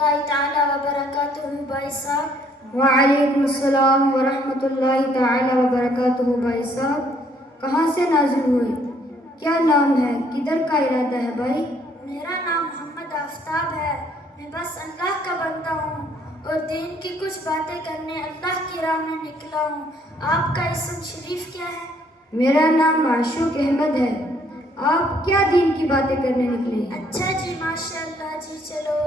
اللہ تعالی وبرکاتہ بھائی صاحب۔ وعلیکم السلام ورحمۃ اللہ تعالی وبرکاتہ بھائی صاحب، کہاں سے نازل ہوئے؟ کیا نام ہے؟ کدھر کا ارادہ ہے بھائی؟ میرا نام محمد آفتاب ہے، میں بس اللہ کا بندہ ہوں اور دین کی کچھ باتیں کرنے اللہ کی راہ میں نکلا ہوں۔ آپ کا اسم شریف کیا ہے؟ میرا نام معشوق احمد ہے۔ آپ کیا دین کی باتیں کرنے نکلے؟ اچھا جی، ماشاء اللہ جی، چلو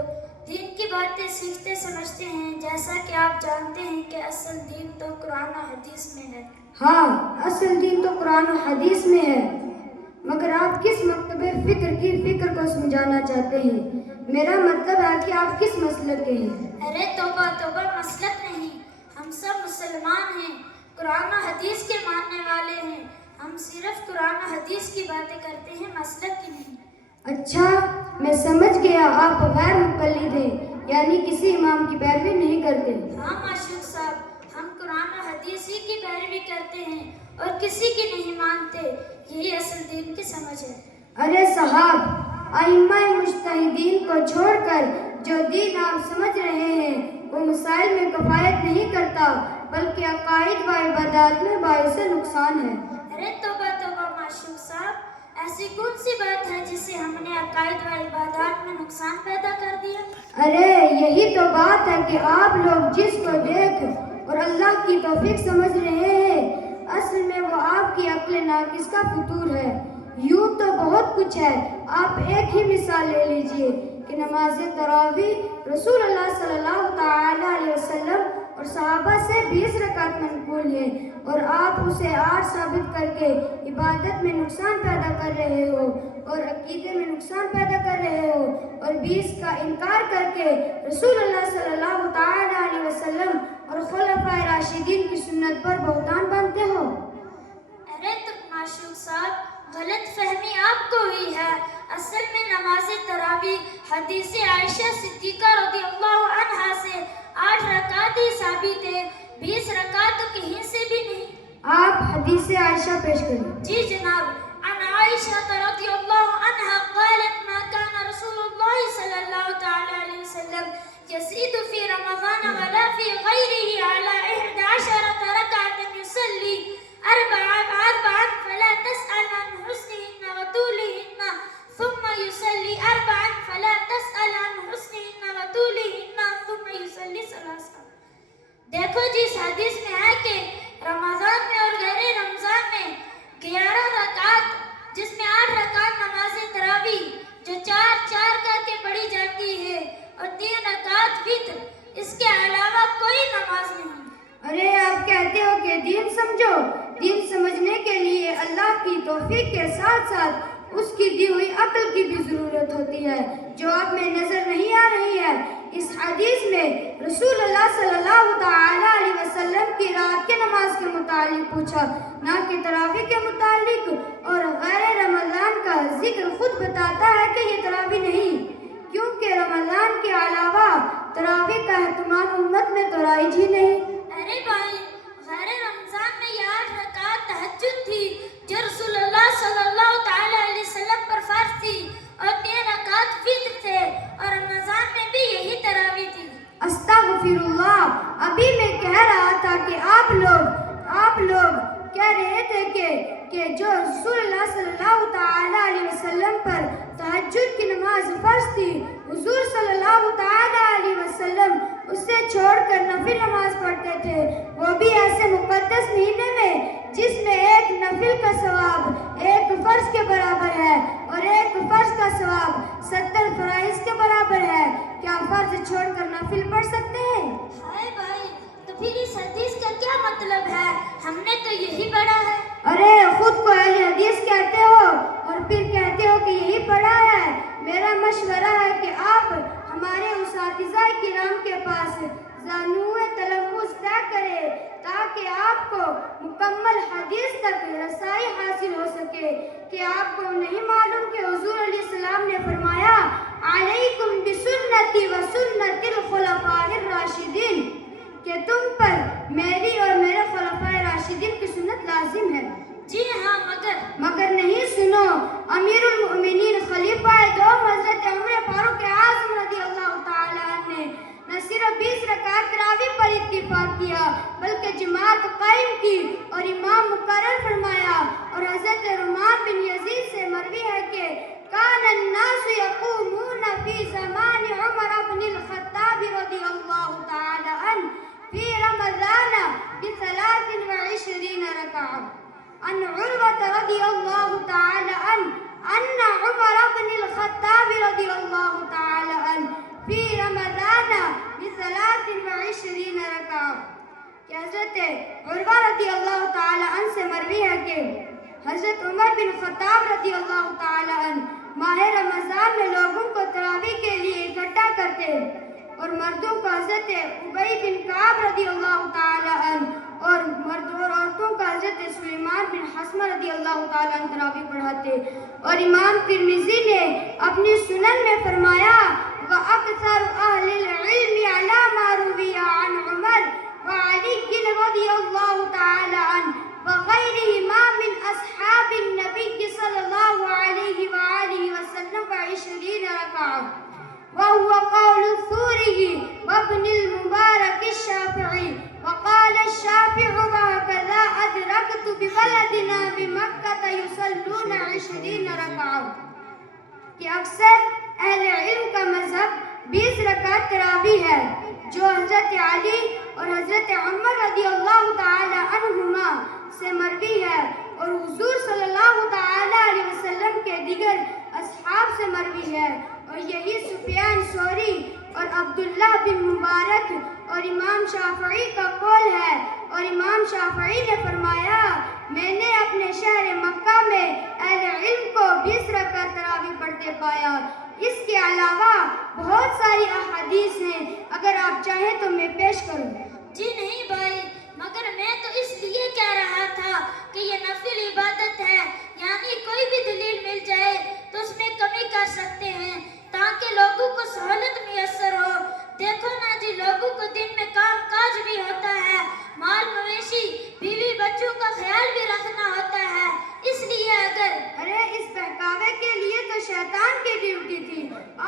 دین کی باتیں سیکھتے سمجھتے ہیں۔ جیسا کہ آپ جانتے ہیں کہ اصل دین تو قرآن و حدیث میں ہے۔ ہاں، اصل دین تو قرآن و حدیث میں ہے، مگر آپ کس مکتب فکر کی فکر کو سمجھانا چاہتے ہیں؟ میرا مطلب ہے کہ آپ کس مسلک کے ہیں؟ ارے توبہ توبہ، مسلک نہیں، ہم سب مسلمان ہیں، قرآن و حدیث کے ماننے والے ہیں۔ ہم صرف قرآن و حدیث کی باتیں کرتے ہیں، مسلک کی نہیں۔ اچھا، میں سمجھ گیا، آپ غیر مقلد ہیں، یعنی کسی امام کی پیروی نہیں کرتے۔ ہاں معشوق صاحب، ہم قرآن و حدیث ہی کی پیروی کرتے ہیں اور کسی کی نہیں مانتے، یہی اصل دین کی سمجھ ہے۔ ارے صاحب، ائمہ مجتہدین کو چھوڑ کر جو دین آپ سمجھ رہے ہیں وہ مسائل میں کفایت نہیں کرتا، بلکہ عقائد و عبادات میں باعث نقصان ہے۔ ارے توبہ توبہ معشوق صاحب، ایسی کون سی بات ہے جسے ہم نے عقائد و عبادات میں نقصان پیدا کر دیا؟ ارے یہی تو بات ہے کہ آپ لوگ جس کو دیکھ اور اللہ کی توفیق سمجھ رہے ہیں، اصل میں وہ آپ کی عقل ناقص کا فطور ہے۔ یوں تو بہت کچھ ہے، آپ ایک ہی مثال لے لیجئے کہ نماز تراویح رسول اللہ صلی اللہ تعالی علیہ وسلم اور صحابہ سے 20 رکعت منقول ہے، اور آپ اسے 8 ثابت کر کے عبادت میں نقصان پیدا کر رہے ہو اور عقیدے میں نقصان پیدا کر رہے ہو، اور 20 کا انکار کر کے رسول اللہ صلی اللہ تعالی علیہ وسلم اور خلفائے راشدین کی سنت پر بہتان باندھتے ہو۔ ارے تو معشوق صاحب، غلط فہمی آپ کو ہوئی ہے۔ اصل میں نماز تراویح حدیث عائشہ صدیقہ رضی اللہ عنہا سے 8 رکعت ہی ثابت ہے، 20 رکعت تو کہیں سے بھی نہیں۔ آپ حدیث عائشہ پیش کریں۔ جی جناب، عن عائشہ رضی اللہ عنہا قالت ما كان رسول اللہ صلی اللہ تعالی علیہ وسلم يزيد في رمضان ولا في غيره على 11 ركعة يصلي أربعا فلا تسأل عن حسنهن وطولهن ثم يصلي 4 فلا تسأل عن حسنهن وطولهن ثم يصلي 3۔ دیکھو جی، اس حدیث میں ہے کہ رمضان میں اور غیر رمضان میں 11 رکعت، جس میں 8 رکعت نماز تراویح جو 4 کر کے پڑھی جاتی ہے اور 3 رکعت وتر، اس کے علاوہ کوئی نماز نہیں۔ ارے آپ کہتے ہو کہ دین سمجھو، دین سمجھنے کے لیے اللہ کی توفیق کے ساتھ ساتھ اس کی دی ہوئی عقل کی بھی ضرورت ہوتی ہے، جو آپ میں نظر نہیں آ رہی ہے۔ اس حدیث میں رسول اللہ صلی اللہ تعالی علیہ وسلم کی رات کے نماز کے متعلق پوچھا، نہ کہ تراویح کے متعلق، اور غیر رمضان کا ذکر خود بتاتا ہے کہ یہ تراویح نہیں، کیونکہ رمضان کے علاوہ تراویح کا اہتمام امت میں تو رائج ہی نہیں۔ ارے بھائی، غیر رمضان میں یہ 8 رکعت تہجد تھی جو رسول اللہ صلی اللہ تعالی علیہ وسلم پر فرض تھی، اور 3 رکعت وتر تھے، اور رمضان میں بھی یہی تراویح تھی۔ استغفر اللہ، ابھی میں کہہ رہا تھا کہ آپ لوگ کہہ رہے تھے کہ جو رسول اللہ صلی اللہ تعالی علیہ وسلم پر تہجد کی نماز فرض تھی، حضور صلی اللہ تعالی علیہ وسلم اسے چھوڑ کر نفل نماز پڑھتے تھے، وہ بھی ایسے مقدس مہینے میں جس میں ایک نفل کا ثواب ایک فرض کے برابر ہے اور ایک فرض کا ثواب 70 فرائض کے برابر ہے۔ کیا فرض چھوڑ کر نفل پڑھ سکتے ہیں؟ ہائے بھائی، تو پھر اس حدیث کا کیا مطلب ہے؟ ہم نے تو یہی پڑھا ہے۔ ارے خود کو اہل حدیث کہتے ہو اور پھر کہتے ہو کہ یہی پڑھا ہے۔ میرا مشورہ ہے کہ آپ ہمارے اساتذہ کرام کے پاس زانوئے تلفظ طے کریں تاکہ آپ کو مکمل حدیث تک رسائی حاصل ہو سکے۔ کہ آپ کو نہیں معلوم کہ حضور علیہ السلام نے فرمایا علیکم بسنتی و سنت الخلفاء الراشدین، کہ تم پر میری اور میرے خلفائے راشدین کی سنت لازم ہے۔ جی ہاں، مگر نہیں سنو، امیر المؤمنین خلیفہ دوم حضرت عمر فاروق اعظم رضی اللہ تعالیٰ عنہ نے صرف 20 رکعت تراویح پر اتفاق کیا بلکہ جماعت قائم کی اور امام مقرر فرمایا. اور حضرت رمان بن یزید سے مروی ہے کہ کان الناس یقومون فی زمان عمر بن الخطاب رضی اللہ تعالی عنہ فی رمضان ب23 رکعہ. عن عروة رضی اللہ تعالی عنہ ان عمر بن الخطاب رضی اللہ تعالی عنہ فی رمضان ب23 رکعہ. کہ حضرت عروہ رضی اللہ تعالی عنہ سے مروی ہے کہ حضرت عمر بن خطاب رضی اللہ تعالی عنہ ماہ رمضان میں لوگوں کو تراویح کے لیے اکٹھا کرتے اور مردوں کو حضرت ابی بن کعب رضی اللہ تعالی عنہ اور عورتوں کو حضرت سلیمان بن حسمہ رضی اللہ تعالی عنہ تراویح پڑھاتے. اور امام ترمذی نے اپنی سنن میں فرمایا وَأَكْثَرُ أَهْلِ الْعِلْمِ عَلَى مَا رُوِيَ عَنْ عُمَرَ وَعَلِيٍّ رَضِيَ اللَّهُ تَعَالَى عَنْهُ وَغَيْرِهِمَا مِنْ أَصْحَابِ النَّبِيِّ صَلَّى اللَّهُ عَلَيْهِ وَآلِهِ وَسَلَّمَ ب20 ركعة وهو قول الثوري وابن المبارك الشافعي. وقال الشافعي وهكذا أدركت ببلدنا بمكة يصلون 20 ركعة. کہ اکثر اہل علم کا مذہب 20 رکعت تراویح ہے جو حضرت علی اور حضرت عمر رضی اللہ تعالی عنہما سے مروی ہے اور حضور صلی اللہ تعالی علیہ وسلم کے دیگر اصحاب سے مروی ہے. اور یہی سفیان ثوری اور عبداللہ بن مبارک اور امام شافعی کا قول ہے. اور امام شافعی نے فرمایا میں نے اپنے شہر مکہ میں اہل علم کو 20 رکعت تراویح پڑھتے پایا. اس کے علاوہ بہت ساری احادیث ہیں، اگر آپ چاہیں تو میں پیش کروں. جی نہیں بھائی، مگر میں تو اس لیے کہہ رہا تھا کہ یہ نفل عبادت ہے، یعنی کوئی بھی دلیل مل جائے تو اس میں کمی کر سکتے ہیں تاکہ لوگوں کو سہولت میسر ہو. دیکھو نا جی، لوگوں کو دن میں کام کاج بھی ہوتا ہے، مال مویشی بیوی بچوں کا خیال بھی رکھنا ہوتا ہے. اس لیے اگر اس بہکاوے کے لیے تو شیطان کی ڈیوٹی تھی.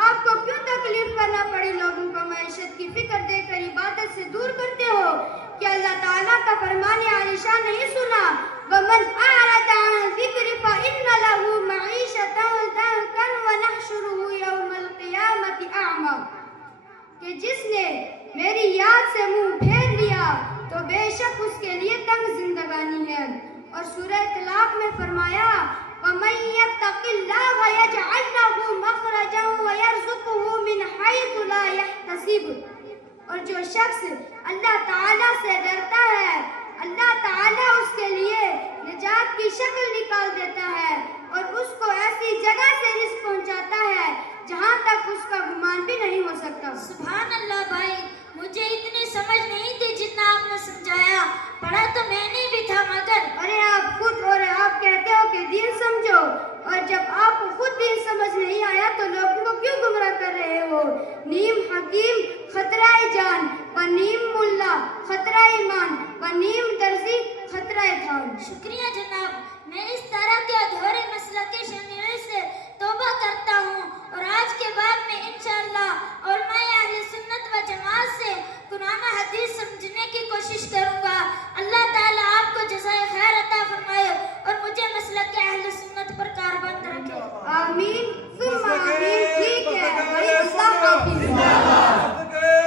آپ کو کیوں تکلیف کرنا پڑی؟ لوگوں کو معیشت کی فکر دے کر عبادت سے دور کرتے ہو. کہ اللہ تعالیٰ کا فرمان عالی شان نہیں سنا وَمَنْ أَعْرَضَ عَنْ ذِكْرِي فَإِنَّ لَهُ مَعِيشَةً ضَنكًا وَنَحْشُرُهُ يَوْمَ الْقِيَامَةِ أَعْمَى. کہ جس نے میری یاد سے منہ پھیر لیا تو بے شک اس کے لیے تنگ زندگانی ہے. اور سورہ طلاق میں فرمایا وَمَن يَتَّقِ اللَّهَ يَجْعَلْ لَهُ مَخْرَجًا وَيَرْزُقْهُ مِنْ حَيْثُ لَا يَحْتَسِبُ. اور جو شخص اللہ تعالیٰ سے ڈرتا ہے اللہ تعالیٰ اس کے لیے نجات کی شکل نکال دیتا ہے اور اس کو ایسی جگہ سے رزق پہنچاتا ہے جہاں تک اس کا گمان بھی نہیں ہو سکتا. سبحان اللہ بھائی، مجھے اتنی سمجھ نہیں تھی جتنا آپ نے سمجھایا. پڑھا تو میں نے بھی تھا مگر آپ خود اور آپ کہتے ہو کہ دین سمجھو، اور جب آپ کو خود دین سمجھ نہیں آیا تو لوگوں کو کیوں گمراہ کر رہے ہو؟ نیم حکیم خطرہ جان و نیم ملا خطرہ ایمان و نیم درزی خطرہ تھان. شکریہ جناب، میں اس طرح کے ادھورے مسلک شنیعی سے توبہ کرتا ہوں اور آج کے بعد میں انشاءاللہ علماء